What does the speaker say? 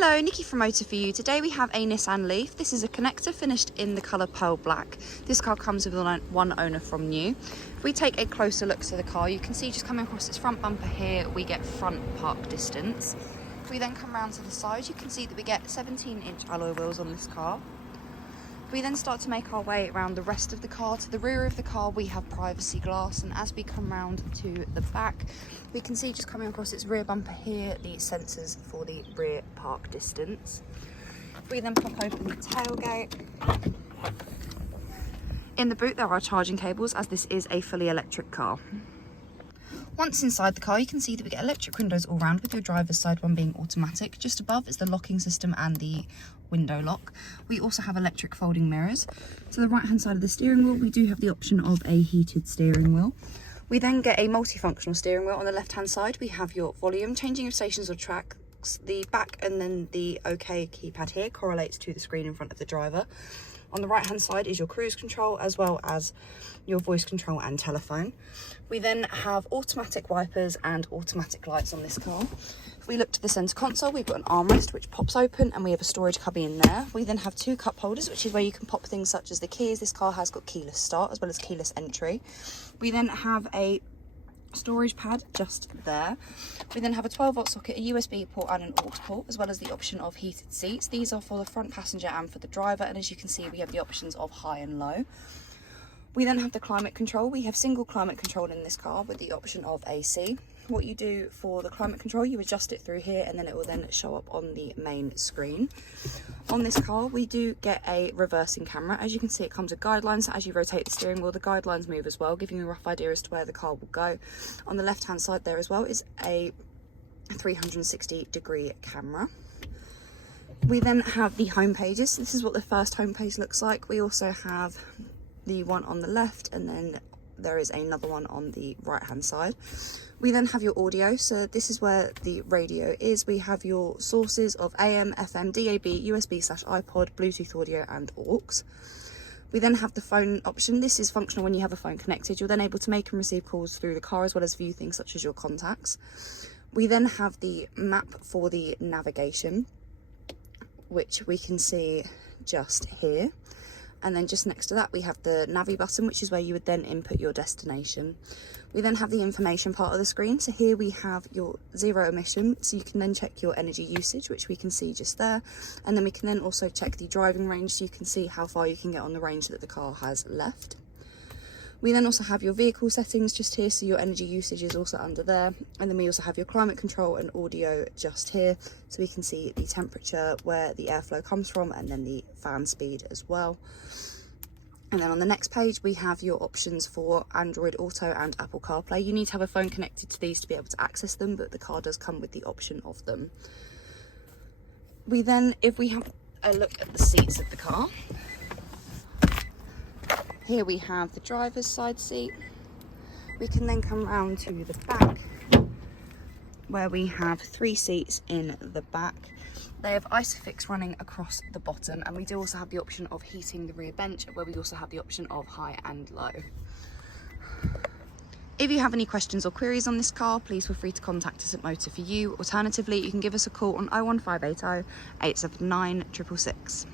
Hello, Nikki from Motor For You. Today we have a Nissan Leaf. This is a connector finished in the colour pearl black. This car comes with one owner from new. If we take a closer look to the car, you can see just coming across its front bumper here, we get front park distance. If we then come round to the side, you can see that we get 17-inch alloy wheels on this car. If we then start to make our way around the rest of the car, to the rear of the car we have privacy glass, and as we come round to the back, we can see just coming across its rear bumper here, the sensors for the rear park distance. If we then pop open the tailgate, in the boot there are charging cables, as this is a fully electric car. Once inside the car, you can see that we get electric windows all round, with your driver's side one being automatic. Just above is the locking system and the window lock. We also have electric folding mirrors. To the right hand side of the steering wheel, we do have the option of a heated steering wheel. We then get a multifunctional steering wheel. On the left hand side, we have your volume, changing of stations or tracks. The back and then the OK keypad here correlates to the screen in front of the driver. On the right hand side is your cruise control, as well as your voice control and telephone. We then have automatic wipers and automatic lights on this car. If we look to the centre console, we've got an armrest which pops open, and we have a storage cubby in there. We then have two cup holders, which is where you can pop things such as the keys. This car has got keyless start as well as keyless entry. We then have a storage pad just there. We then have a 12-volt socket, a USB port and an aux port, as well as the option of heated seats. These are for the front passenger and for the driver, and as you can see we have the options of high and low. We then have the climate control. We have single climate control in this car with the option of AC. What you do for the climate control, you adjust it through here and then it will then show up on the main screen. On this car, we do get a reversing camera. As you can see, it comes with guidelines. So as you rotate the steering wheel, the guidelines move as well, giving you a rough idea as to where the car will go. On the left-hand side there as well is a 360-degree camera. We then have the home pages. This is what the first home page looks like. We also have the one on the left, and then there is another one on the right hand side. We then have your audio, so this is where the radio is. We have your sources of AM, FM, DAB, USB/iPod, Bluetooth audio and aux. We then have the phone option. This is functional when you have a phone connected. You're then able to make and receive calls through the car, as well as view things such as your contacts. We then have the map for the navigation, which we can see just here. And then just next to that we have the Navi button, which is where you would then input your destination. We then have the information part of the screen. So here we have your zero emission, so you can then check your energy usage, which we can see just there. And then we can then also check the driving range, so you can see how far you can get on the range that the car has left. We then also have your vehicle settings just here, so your energy usage is also under there. And then we also have your climate control and audio just here, so we can see the temperature, where the airflow comes from, and then the fan speed as well. And then on the next page we have your options for Android Auto and Apple CarPlay. You need to have a phone connected to these to be able to access them, but the car does come with the option of them. We then, if we have a look at the seats of the car, here we have the driver's side seat. We can then come round to the back, where we have 3 seats in the back. They have ISOFIX running across the bottom, and we do also have the option of heating the rear bench, where we also have the option of high and low. If you have any questions or queries on this car, please feel free to contact us at Motor For You. Alternatively, you can give us a call on 01580 879 666.